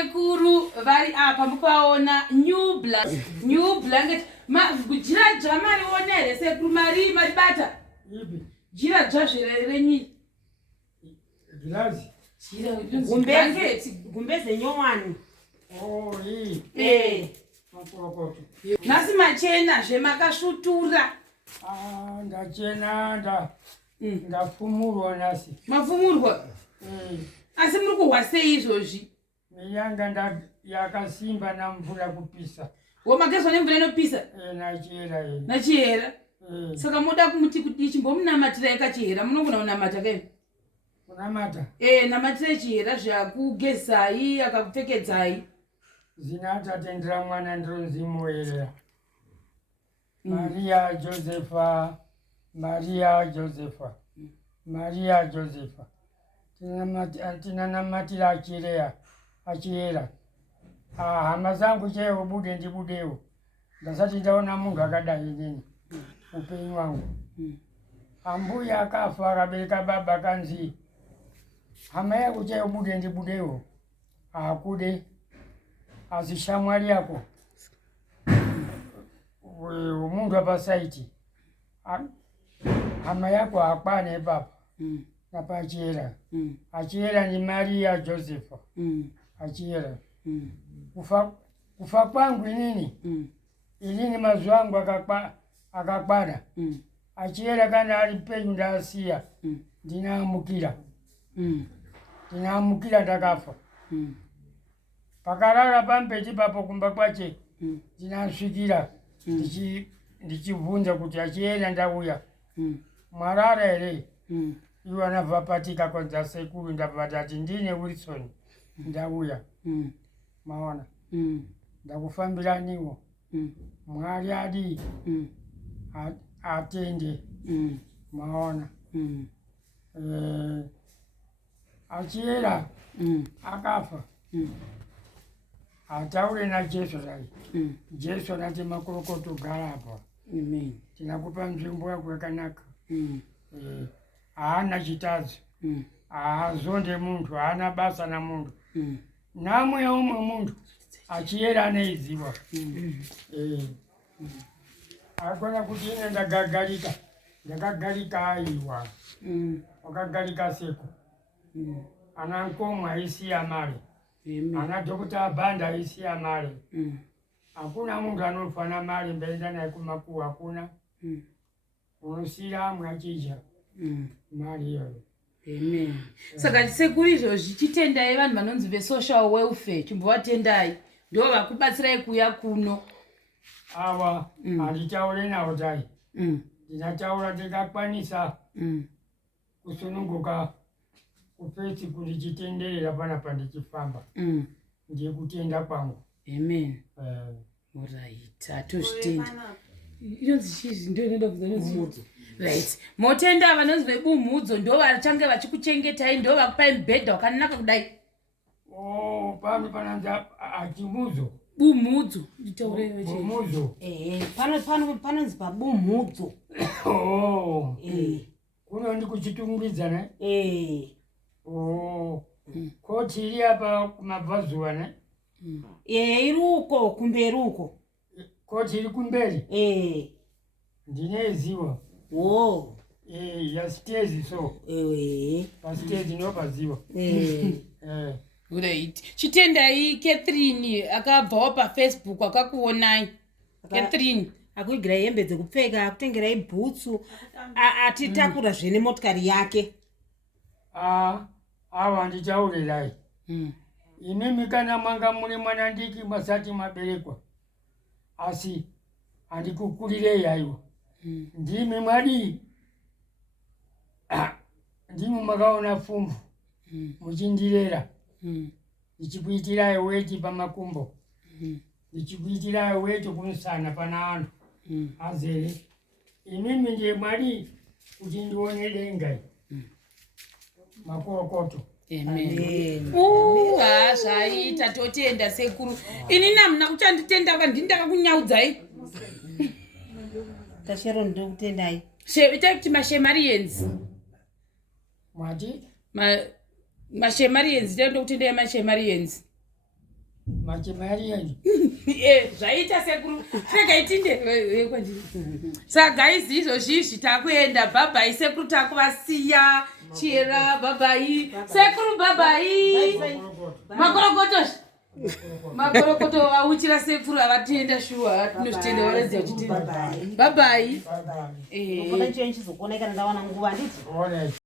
Sekuru vari apa mupaona new blanket jira jamari onere sekuru mari bata jira jazvere renyi gilazi jira gumbeze nyowani makokoto nasi machena zvemakasvutura ndachena ndafumurwa nasi mafumurwa asi muri kuhwa sei izvozvi miyanga yakasimba namvura kupisa womagezwa nemvura inopisa nachihera saka moda kumuti kuti chimbomunamatirai kachihera munogona kunamata kaini kunamata namatirai chihera zvakugezai akakupfekedzai zina atatendera mwana ndinonzi moerera Maria Josepha tinanamatira achiyera hama zangu cheo bude ndibudewo ndasati ndaona munhu akadai nini upenyu wangu ambuya akafa akabereka baba kanzi hama yako cheo bude ndibudewo akude azishamwali yako umuntu apasaiti hama yako akwane papa napachiyera achiyera ni Maria Josepha achiyera kufa kwangu inini ilini mazuwa angu akakwana achiyera kana ali penyu ndasiya ndinaamukira ndakafa pakarara pambeti papo kumba kwache ndinasvikira ndichibvunza kuti achiyera ndauya mwarara ere iwo anabva patika konza sekuru ndabva ndati ndine Wilson ndauya maona ndakufambiraniwo Mwari adi atende maona achiyera akafa ataure naJesu rai Jesu anati makorokoto gara apa tinakupa nzvimbo yako yakanaka haana chitadzo haazonde muntu haana basa namuntu namwe umwe muntu achiyera aneiziva akona kuti ine ndakagarika aiwa wakagarika seko ana nkomwe aisiya mari ana dhokota abhanda aisiya mari hakuna muntu anofana mari mbeenda naye kumakuwa hakuna unosira amwe achidya mari iyoyo saka sekuru izvozvi chitendai vanhu vanonzi vesocial welfare chimbovatendai ndo vakubatsirai kuya kuno awa handitaure navo tai ndinataura ndingakwanisa kusununguka kupeti kuti chitenderera panapa ndichifamba ndikutenda kwangu amen right hatozvitenda inonzi chizi ndo inoda kuzanonzi right motenda vanonzi vebumhudzo ndo vachange vachikuchengetai ndo vakupai mubhedha wakanaka kudai pano pananza achimudzo bumhudzo nditaureyo bumhudzo panonzi pabumhudzo kuno ndikuchitungulidzana koti iri apa kumabvazuva ne iruko kumberi uko koti iri kumberi ndineziva yasitezi so pasitezi nopaziva right chitendai Catherine akabvawo paFacebook akakuonai Catherine akuigirai hembe dzekupfeka akutengerai bhutsu atitakura zvene motikari yake ava ndichaurerai imimi kana manga muri mwana ndiki masati maberekwa asi handikukurirei aiwa ndimi mwadi ndimi makaona pfumvu muchindirera ndichikuitirai weti pamakumbo ndichikuitirai weti kumusana pana antu azere imimi ndiye mwadi kuti ndione dengai makorokoto zvaita totenda sekuru ini namuna kuchanditenda vandindakakunyaudzai tachero ndokutendai itai kuti mashemarians mwati mashemarians itai ndokutendai mashemarians machimarians zvaita sekuru rega itinde kwandiri saka izvizvozvizvi takuenda bhabhai sekuru takuvasiya chera bhabhai sekuru bhabhai makorokoto auchira sekuru avatienda shuwa tinositenda waradziwa kuti bhabhai chizokuoneka ndawana nguva nditi